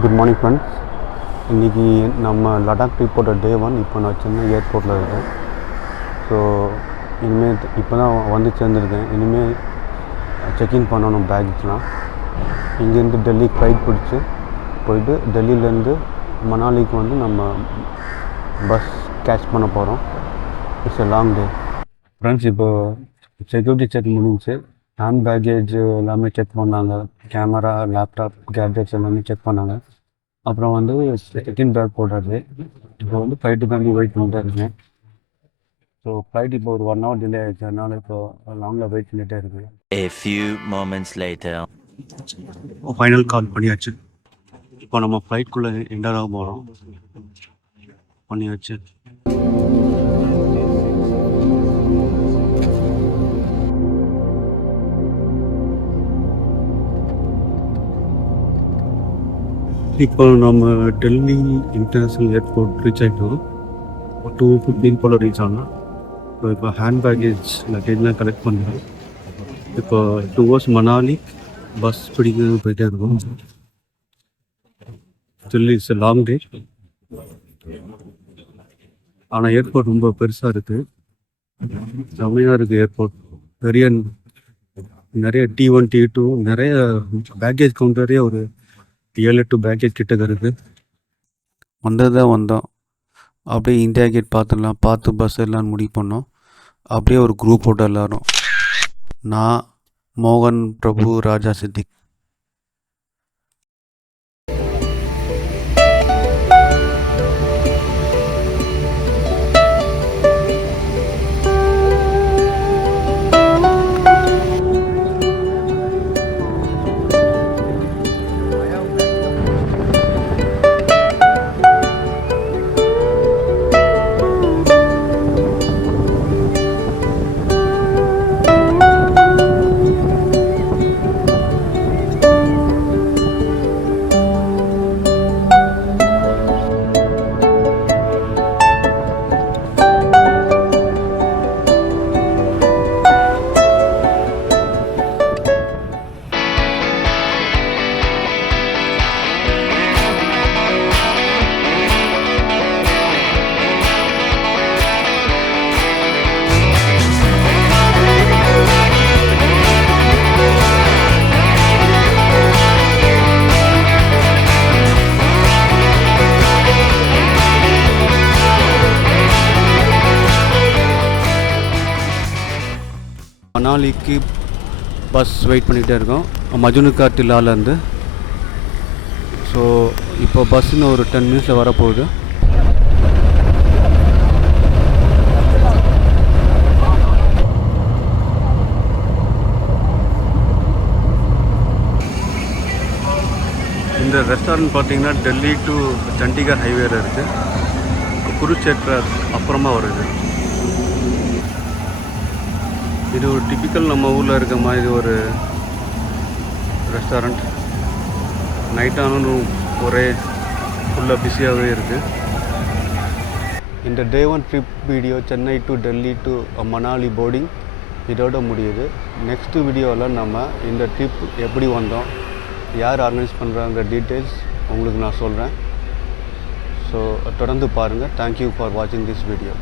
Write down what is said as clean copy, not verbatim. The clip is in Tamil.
Good morning friends. இன்றைக்கி நம்ம லடாக் ட்ரிப்போட டே 1. இப்போ நான் சென்னை ஏர்போர்ட்டில் இருக்கேன். ஸோ இனிமேல் இப்போ தான் வந்து சேர்ந்துருக்கேன். இனிமேல் செக்இன் பண்ணணும் பேக்ஸ்லாம். இங்கேருந்து டெல்லிக்கு ஃப்ளைட் பிடிச்சி போயிட்டு டெல்லியிலேருந்து மணாலிக்கு வந்து நம்ம பஸ் கேட்ச் பண்ண போகிறோம். It's a long day friends. இப்போது செக்யூரிட்டி செக் முடிஞ்சு ஹேண்ட் பேக்கேஜ் எல்லாமே செக் பண்ணாங்க. கேமரா, லேப்டாப், கேட்ஜெட்ஸ் எல்லாமே செக் பண்ணாங்க. அப்புறம் வந்து செகண்ட் பேக் போடுறது. இப்போ வந்து ஃப்ளைட்டுக்காண்டி வெயிட் பண்ணிட்டு இருக்கேன். ஸோ ஃப்ளைட் இப்போ ஒரு 1 hour டிலே ஆகிடுச்சு. அதனால் இப்போ லாங்கில் வெயிட் பண்ணிகிட்டே இருக்கேன். A few moments later. Final கால் பண்ணியாச்சு. இப்போ நம்ம ஃப்ளைட்குள்ளே என்டர் ஆக போகிறோம். பண்ணியாச்சு. இப்போ நம்ம டெல்லி இன்டர்நேஷ்னல் ஏர்போர்ட் ரீச் ஆகிட்டோம். 2:15 போல் ரீச் ஆனோம். இப்போ ஹேண்ட் பேக்கேஜ் லக்கேஜ்லாம் கலெக்ட் பண்ணுறோம். இப்போ டுவர்ட்ஸ் மணாலி பஸ் பிடிக்க போயிட்டே இருக்கோம். டெல்லி இட்ஸ் எ லாங் டே. ஆனால் ஏர்போர்ட் ரொம்ப பெருசாக இருக்குது, செம்மையாக இருக்குது ஏர்போர்ட். நிறைய T1 T2 நிறைய பேக்கேஜ் கவுண்டரே ஒரு 7-8 பேக்கேஜ் கிட்ட இருக்குது. வந்தோம். அப்படியே இந்தியா கேட் பார்த்து பஸ் எல்லாம் முடிவு பண்ணோம். அப்படியே ஒரு குரூப் போட்டோ எல்லோரும். நான், மோகன், பிரபு, ராஜா, சித்திக். மணாலிக்கு பஸ் வெயிட் பண்ணிகிட்டே இருக்கோம், மஜுனுக்கா டில்லாலேருந்து. ஸோ இப்போ பஸ்ஸுன்னு ஒரு 10 minutes வரப்போகுது. இந்த ரெஸ்டாரண்ட் பார்த்திங்கன்னா டெல்லி டு சண்டிகர் ஹைவேல இருக்குது. குருச்சேத்திர அப்புறமா வருது. இது ஒரு டிப்பிக்கல் நம்ம ஊரில் இருக்க மாதிரி ஒரு ரெஸ்டாரண்ட். நைட் ஆனாலும் ஒரே ஃபுல்லாக பிஸியாகவே இருக்குது. இந்த டே 1 trip video Chennai to Delhi to Manali boarding இதோட முடியுது. நெக்ஸ்ட் வீடியோவில் நம்ம இந்த ட்ரிப் எப்படி வந்தோம், யார் ஆர்கனைஸ் பண்ணுறாங்க டீட்டெயில்ஸ் உங்களுக்கு நான் சொல்கிறேன். ஸோ தொடர்ந்து பாருங்கள். தேங்க்யூ ஃபார் வாட்சிங் திஸ் வீடியோ.